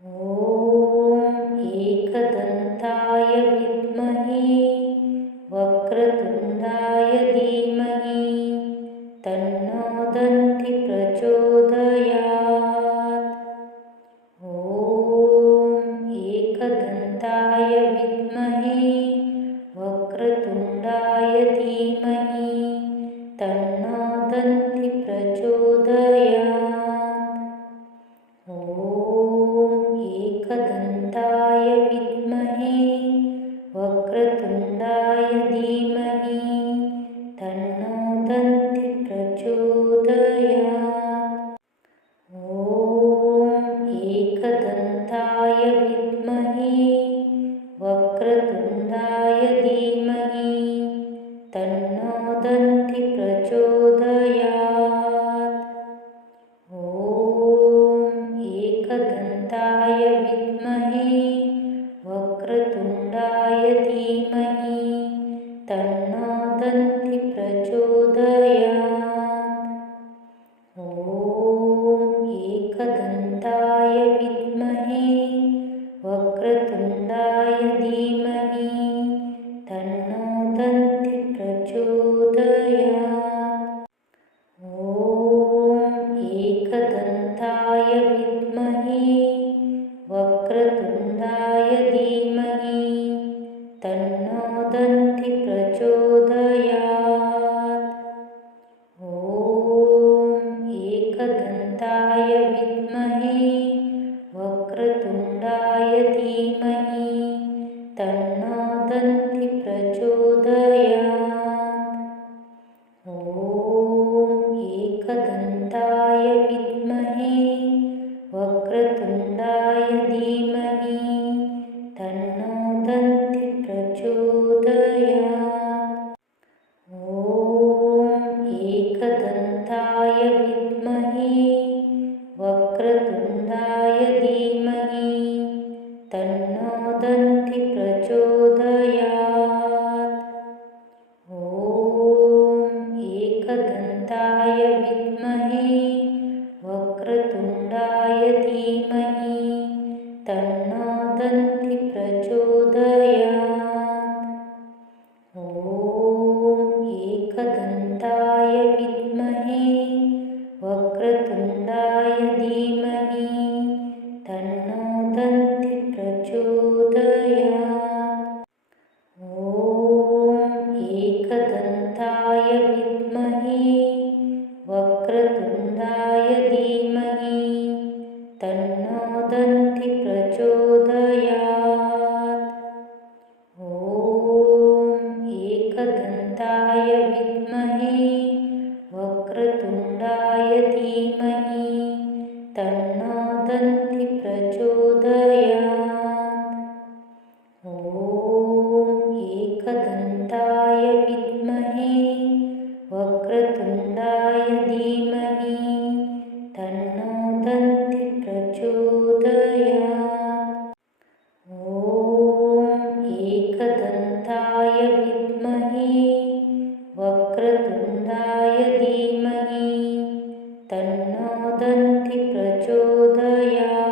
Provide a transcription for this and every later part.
ॐ एकदन्ताय विद्महे वक्रतुण्डाय धीमहि तन्नो दन्ति प्रचोदयात्। ॐ एकदन्ताय विद्महे वक्रतुण्डाय धीमहि तन्नो दन्ति प्रचोदयात्। ॐ एकदन्ताय विद्महे वक्रतुण्डाय धीमहि तन्नो दन्ति प्रचोदयात्। ॐ एकदन्ताय विद्महे वक्रतुण्डाय धीमहि तन्नो दन्ति प्रचोदयात्। ॐ एकदन्ताय विद्महे वक्रतुण्डाय धीमहि तन्नो दन्ति प्रचोदयात्। ॐ एकदन्ताय विद्महे वक्रतुण्डाय धीमहि तन्नो दन्ति प्रचोदयात्। ॐ एकदन्ताय विद्महे वक्रतुण्डाय धीमहि तन्नो दन्ति प्रचोदयात्। ॐ एकदन्ताय विद्महे वक्रतुण्डाय धीमहि तन्नो दन्ति प्रचोदयात्। ॐ एकदन्ताय विद्महे वक्रतुण्डाय धीमहि तन्नो दन्ति प्रचोदयात्। ॐ एकदन्ताय विद्महे वक्रतुण्डाय धीमहि तन्नो दन्ति प्रचोदयात्। ॐ एकदन्ताय विद्महे वक्रतुण्डाय धीमहि तन्नो दन्ति प्रचोदयात्। ॐ एकदन्ताय विद्महे वक्रतुण्डाय धीमहि तन्नो दन्ति प्रचोदयात्। ॐ एकदन्ताय विद्महे वक्रतुण्डाय धीमहि तन्नो दन्ति प्रचोदयात्। ॐ एकदन्ताय विद्महे वक्रतुण्डाय धीमहि तन्नो दन्ति प्रचोदयात्। ॐ एकदन्ताय विद्महे वक्रतुण्डाय धीमहि तन्नो दन्ति प्रचोदयात्। ॐ एकदन्ताय विद्महे वक्रतुण्डाय धीमहि तन्नो दन्ति प्रचोदयात्।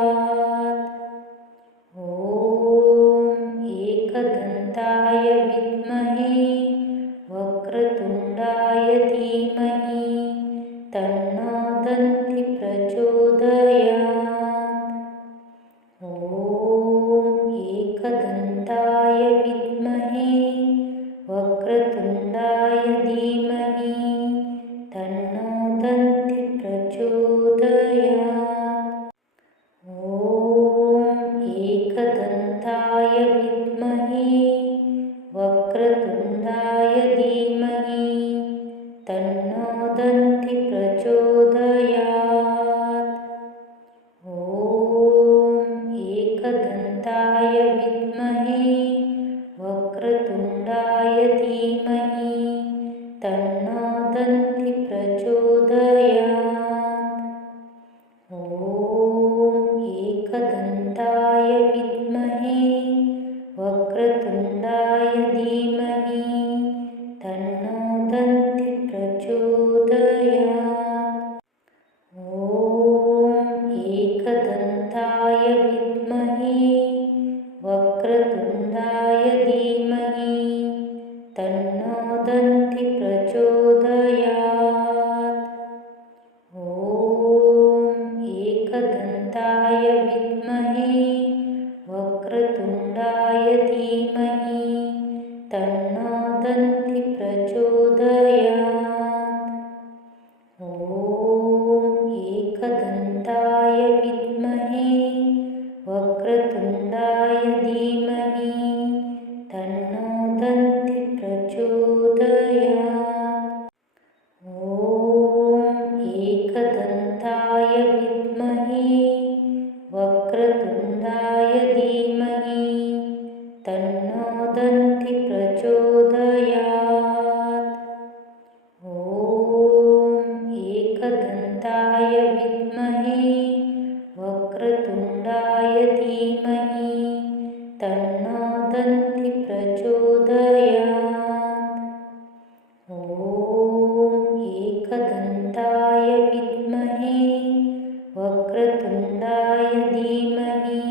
विद्महे वक्रतुण्डाय धीमहि तन्नो दन्ति प्रचोदयात्। ॐ एकदन्ताय विद्महे वक्रतुण्डाय धीमहि तन्नो दन्ति प्रचोदयात्। ॐ एकदन्ताय विद्महे वक्रतुण्डाय धीमहि तन्नो दन्ति प्रचोदयात्। ॐ एकदन्ताय विद्महे वक्रतुण्डाय धीमहि तन्नो दन्ति प्रचोदयात्। ॐ एकदन्ताय विद्महे वक्रतुण्डाय धीमहि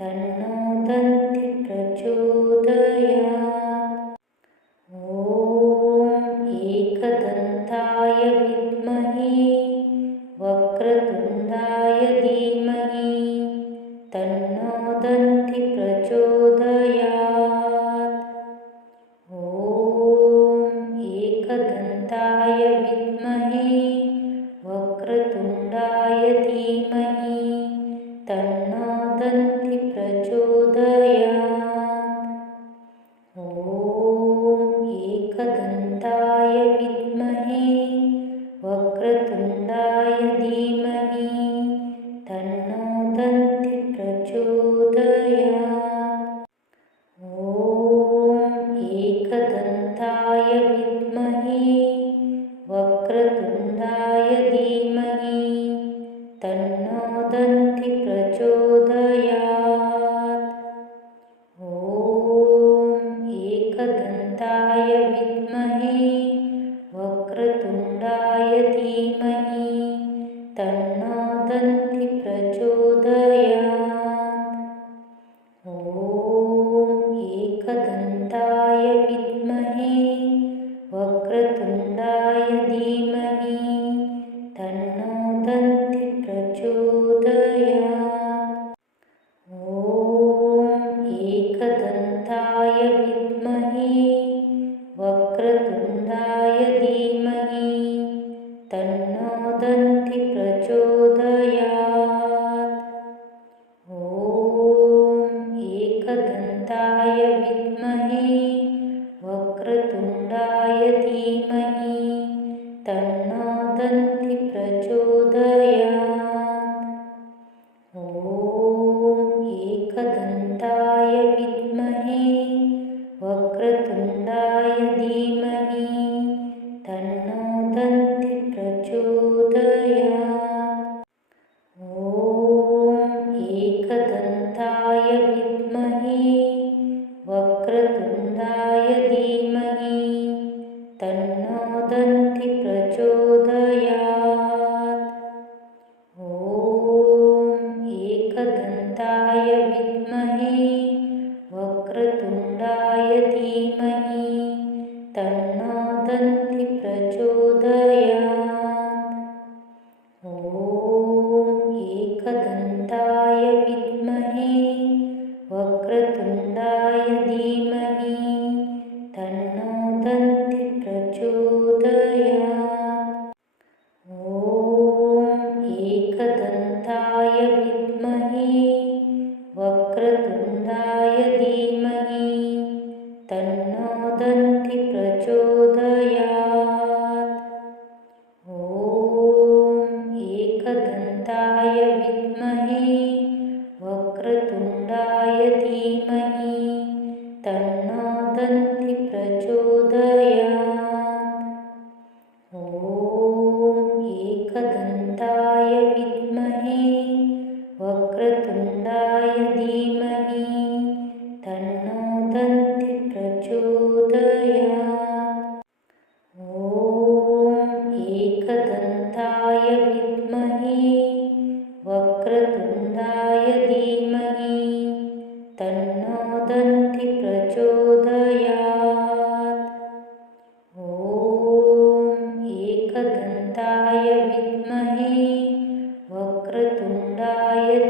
तन्नो दन्ति प्रचोदयात्। ॐ एकदन्ताय विद्महे वक्रतुण्डाय धीमहि तन्नो दन्ति प्रचोदयात्। ॐ एकदन्ताय विद्महे वक्रतुण्डाय धीमहि तन्नो दन्ति प्रचोदयात्। ॐ एकदन्ताय विद्महे वक्रतुण्डाय धीमहि तन्नो दन्ति प्रचोदयात्। ॐ एकदन्ताय विद्महे वक्रतुण्डाय धीमहि तन्नो दन्ति प्रचोदयात्। ॐ एकदन्ताय विद्महे वक्रतुण्डाय धीमहि तन्नो दन्ति प्रचोदयात्। ॐ एकदन्ताय विद्महे वक्रतुण्डाय धीमहि तन्नो दन्ति प्रचोदयात्। ॐ एकदन्ताय विद्महे वक्रतुण्डाय धीमहि तन्नो दन्ति प्रचोदयात्। ॐ एकदन्ताय विद्महे वक्रतुण्डाय धीमहि तन्नो दन्ति प्रचोदयात्। ॐ एकदन्ताय विद्महे वक्रतुण्डाय धीमहि तन्नो दन्ति प्रचोदयात्। ॐ एकदन्ताय विद्महे वक्रतुण्डाय धीमहि तन्नो दन्ति प्रचोदयात्। ॐ एकदन्ताय विद्महे वक्रतुण्डाय धीमहि तन्नो दन्ति प्रचोदयात्। ॐ एकदन्ताय विद्महे वक्रतुण्डाय धीमहि तन्नो दन्ति प्रचोदयात्। ॐ एकदन्ताय विद्महे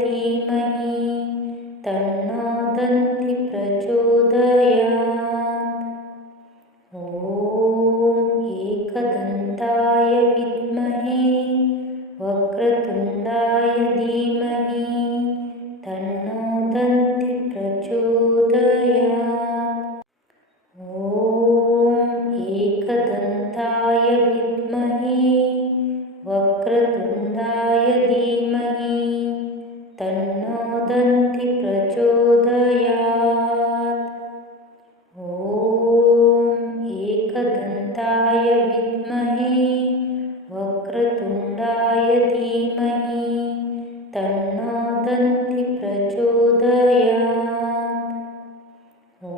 धीमहि तन्नो दन्ति प्रचोदयात्। ॐ एकदन्ताय विद्महे वक्रतुण्डाय धीमहि तन्नो दन्ति प्रचोदयात्। ॐ एकदन्ताय विद्महे वक्रतुण्डाय धीमहि तन्नो दन्ति प्रचोदयात्। ॐ एकदन्ताय विद्महे वक्रतुण्डाय धीमहि तन्नो दन्ति प्रचोदयात्। ॐ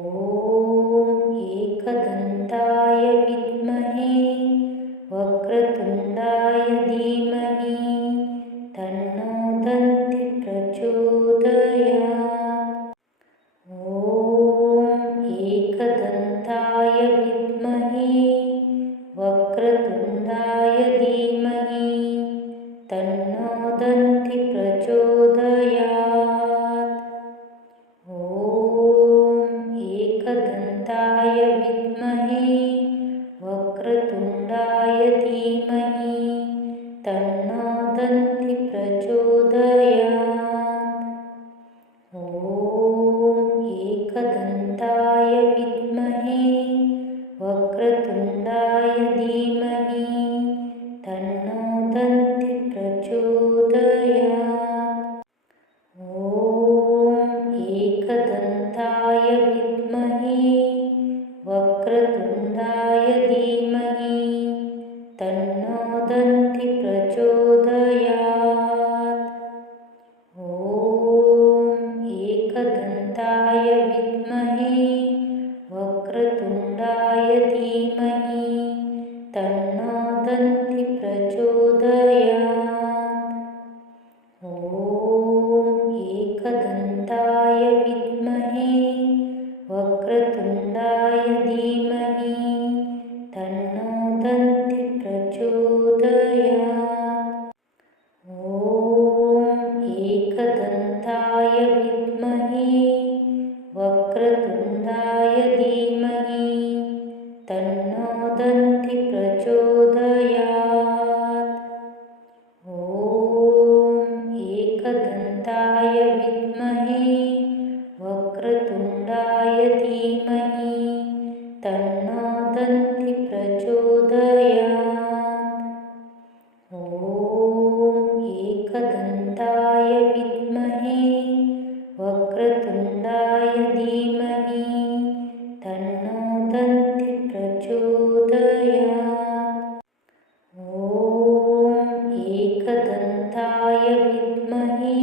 एकदन्ताय विद्महे वक्रतुण्डाय धीमहि तन्नो दन्ति प्रचोदयात्। ॐ एकदन्ताय विद्महे वक्रतुण्डाय धीमहि तन्नो दन्ति प्रचोदयात्। ॐ एकदन्ताय विद्महे वक्रतुण्डाय धीमहि तन्नो दन्ति प्रचोदयात्। ॐ एकदन्ताय विद्महे वक्रतुण्डाय धीमहि तन्नो दन्ति प्रचोदयात्। ॐ एकदन्ताय विद्महे वक्रतुण्डाय धीमहि तन्नो दन्ति प्रचोदयात्। ॐ एकदन्ताय विद्महे वक्रतुण्डाय धीमहि तन्नो दन्ति प्रचोदयात्। ॐ एकदन्ताय विद्महे वक्रतुण्डाय धीमहि तन्नो दन्ति प्रचोदयात्। ॐ एकदन्ताय विद्महे वक्रतुण्डाय धीमहि तन्नो दन्ति प्रचोदयात्। ॐ एकदन्ताय विद्महे वक्रतुण्डाय धीमहि तन्नो दन्ति प्रचोदयात्। ॐ एकदन्ताय विद्महे वक्रतुण्डाय धीमहि तन्नो दन्ति प्रचोदयात्। ॐ एकदन्ताय विद्महे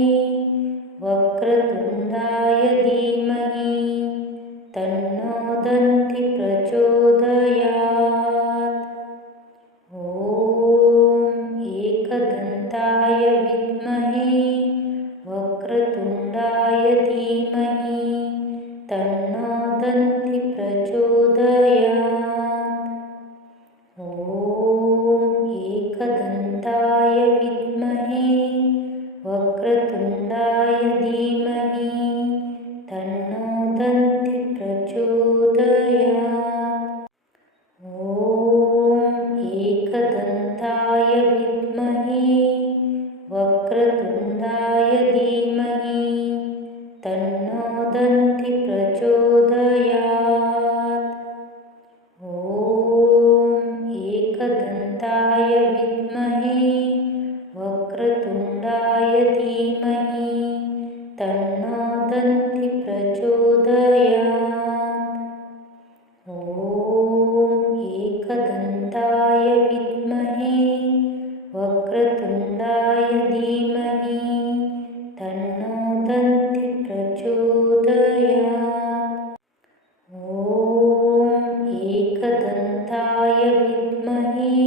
वक्रतुण्डाय धीमहि तन्नो दन्ति प्रचोदयात्। ॐ एकदन्ताय विद्महे वक्रतुण्डाय धीमहि तन्नो दन्ति प्रचोदयात्। ॐ एकदन्ताय विद्महे वक्रतुण्डाय धीमहि तन्नो दन्ति प्रचोदयात्। ॐ एकदन्ताय विद्महे वक्रतुण्डाय धीमहि तन्नो दन्ति प्रचोदयात्। ॐ एकदन्ताय विद्महे वक्रतुण्डाय धीमहि तन्नो दन्ति प्रचोदयात्। ॐ एकदन्ताय विद्महे वक्रतुण्डाय धीमहि तन्नो दन्ति प्रचोदयात्। ॐ एकदन्ताय विद्महे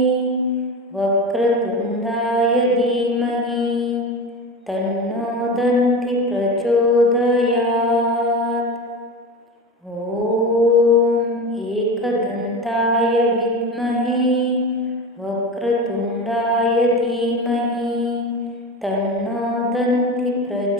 वक्रतुण्डाय धीमहि तन्नो दन्ति प्रचोदयात्। ॐ एकदन्ताय विद्महे वक्रतुण्डाय धीमहि तन्नो दन्ति प्रचोदयात्।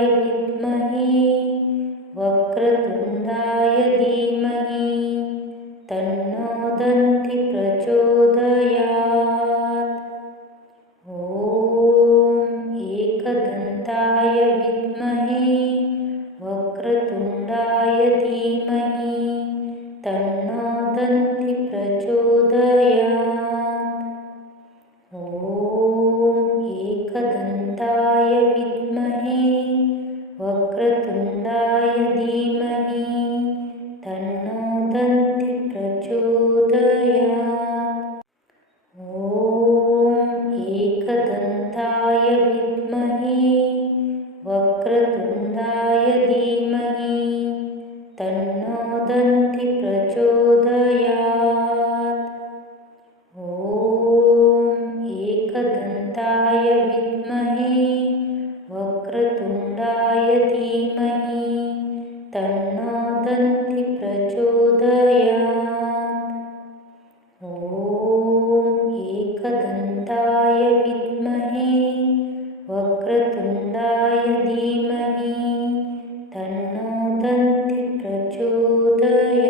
विद्महे वक्रतुण्डाय धीमहि तन्नो दन्ति प्रचोदयात्। ॐ एकदन्ताय विद्महे वक्रतुण्डाय धीमहि तन्नो दन्ति प्रचोदयात्। ॐ एकदन्ताय विद्महे वक्रतुण्डाय धीमहि तन्नो दन्ति प्रचोदयात्। ॐ एकदन्ताय विद्महे वक्रतुण्डाय धीमहि तन्नो दन्ति प्रचोदयात्। ॐ एकदन्ताय विद्महे वक्रतुण्डाय धीमहि तन्नो दन्ति प्रचोदयात्। ॐ एकदन्ताय विद्महे वक्रतुण्डाय धीमहि तन्नो दन्ति प्रचोदयात्।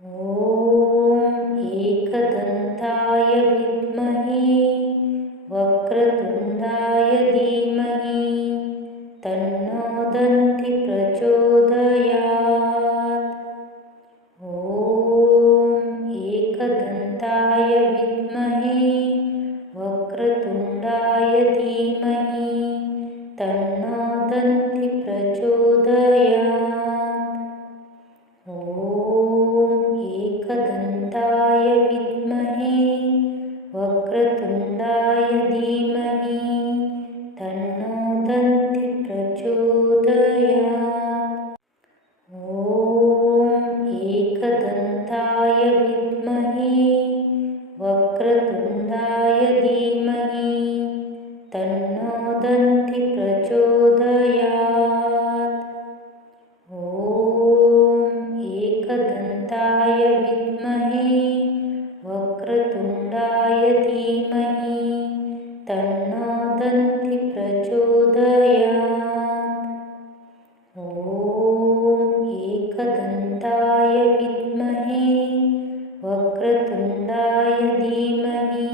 ॐ एकदन्ताय विद्महे वक्रतुण्डाय धीमहि तन्नो दन्ति प्रचोदयात्। ॐ एकदन्ताय विद्महे वक्रतुण्डाय धीमहि तन्नो दन्ति प्रचोदयात्। ॐ एकदन्ताय विद्महे वक्रतुण्डाय धीमहि तन्नो दन्ति प्रचोदयात्। ॐ एकदन्ताय विद्महे वक्रतुण्डाय धीमहि तन्नो दन्ति प्रचोदयात्। ॐ एकदन्ताय विद्महे वक्रतुण्डाय धीमहि तन्नो दन्ति प्रचोदयात्। ॐ एकदन्ताय विद्महे वक्रतुण्डाय धीमहि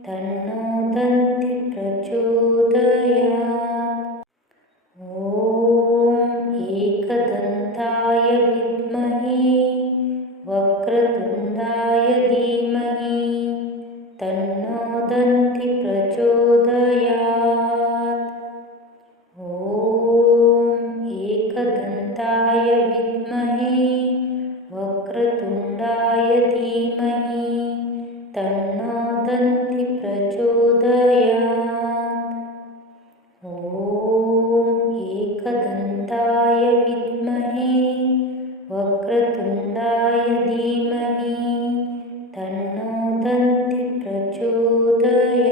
तन्नो दन्ति प्रचोदयात्। ॐ एकदन्ताय विद्महे वक्रतुण्डाय धीमहि तन्नो दन्ति प्रचोदयात्। ॐ एकदन्ताय विद्महे वक्रतुण्डाय धीमहि तन्नो दन्ति प्रचोदयात्। ॐ एकदन्ताय विद्महे वक्रतुण्डाय धीमहि तन्नो दन्ति प्रचोदयात्।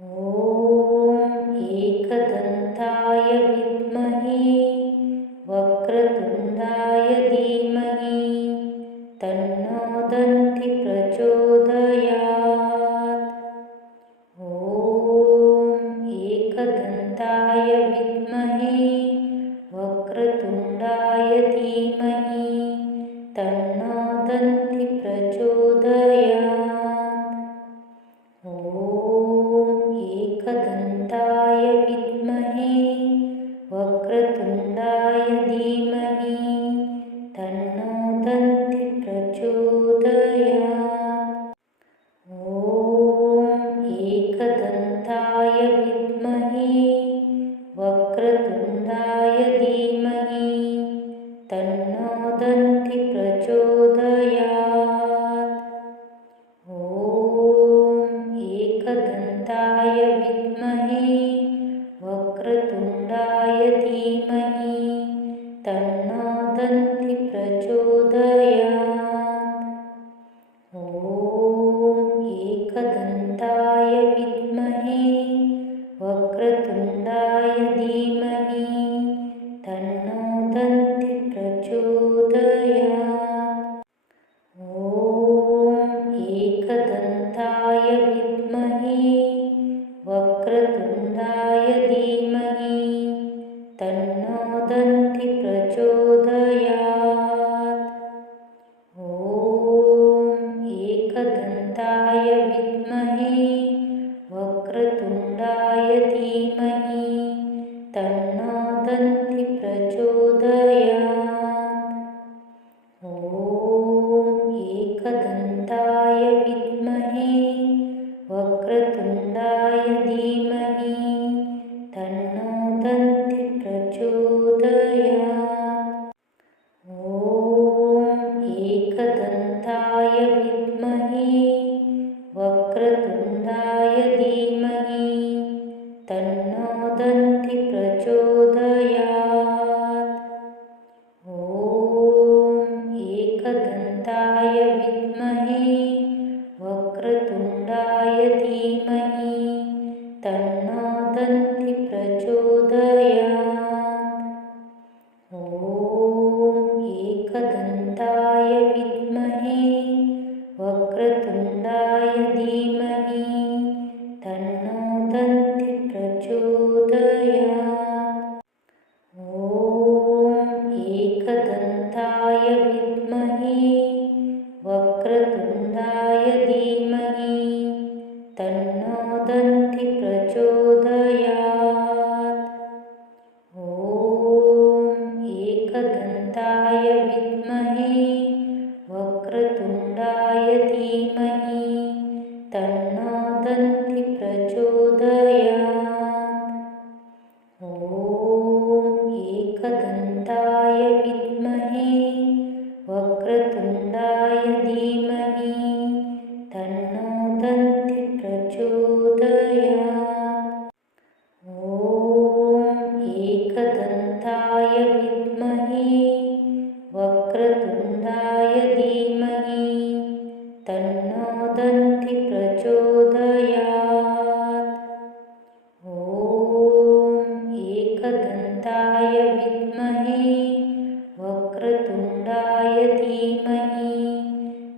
ॐ एकदन्ताय विद्महे वक्रतुण्डाय धीमहि तन्नो दन्ति प्रचोदयात्। ॐ एकदन्ताय विद्महे वक्रतुण्डाय धीमहि तन्नो दन्ति प्रचोदयात्। ॐ एकदन्ताय विद्महे वक्रतुण्डाय धीमहि तन्नो दन्ति प्रचोदयात्। ॐ एकदन्ताय विद्महे वक्रतुण्डाय धीमहि तन्नो दन्ति प्रचोदयात्। ॐ एकदन्ताय विद्महे वक्रतुण्डाय धीमहि तन्नो दन्ति प्रचोदयात्। ॐ एकदन्ताय विद्महे वक्रतुण्डाय धीमहि तन्नो दन्ति प्रचोदयात्। ॐ एकदन्ताय विद्महे वक्रतुण्डाय वक्रतुण्डाय धीमहि तन्नो दन्ति प्रचोदयात्। ॐ एकदन्ताय विद्महे वक्रतुण्डाय धीमहि तन्नो दन्ति प्रचोदयात्। ॐ एकदन्ताय विद्महे वक्रतुण्डाय धीमहि तन्नो दन्ति प्रचोदयात्। ॐ एकदन्ताय विद्महे वक्रतुण्डाय धीमहि तन्नो दन्ति प्रचोदयात्। ॐ एकदन्ताय विद्महे वक्रतुण्डाय धीमहि तन्नो दन्ति प्रचोदयात्। ॐ एकदन्ताय विद्महे वक्रतुण्डाय धीमहि तन्नो दन्ति प्रचोदयात्। ॐ एकदन्ताय विद्महे वक्रतुण्डाय धीमहि तन्नो दन्ति प्रचोदयात्। ॐ एकदन्ताय विद्महे वक्रतुण्डाय धीमहि तन्नो दन्ति प्रचोदयात्। ॐ एकदन्ताय विद्महे वक्रतुण्डाय धीमहि तन्नो दन्ति प्रचोदयात्। ॐ एकदन्ताय विद्महे वक्रतुण्डाय धीमहि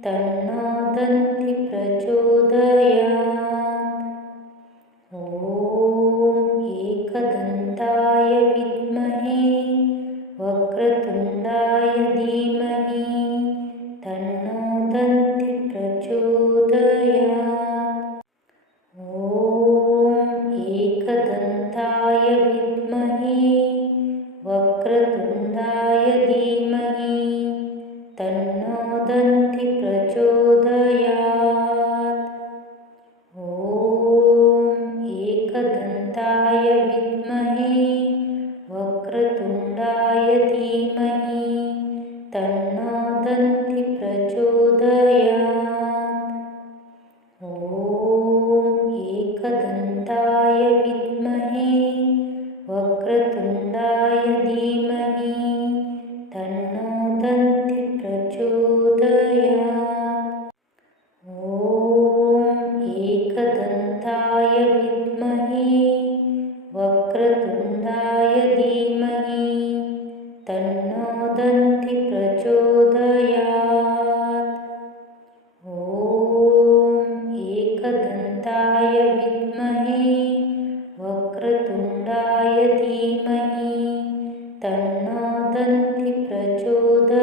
तन्नो दन्ति प्रचोदयात्। ॐ एकदन्ताय विद्महे वक्रतुण्डाय धीमहि तन्नो दन्ति प्रचोदयात्। ॐ एकदन्ताय विद्महे वक्रतुण्डाय धीमहि तन्नो दन्ति प्रचोदयात्। ॐ एकदन्ताय विद्महे वक्रतुण्डाय धीमहि तन्नो दन्ति प्रचोदयात्। ॐ एकदन्ताय विद्महे वक्रतुण्डाय धीमहि तन्नो दन्ति प्रचोदयात्। ॐ एकदन्ताय विद्महे वक्रतुण्डाय धीमहि तन्नो दन्ति प्रचोदयात्। ॐ एकदन्ताय विद्महे वक्रतुण्डाय धीमहि तन्नो दन्ति प्रचोदयात्।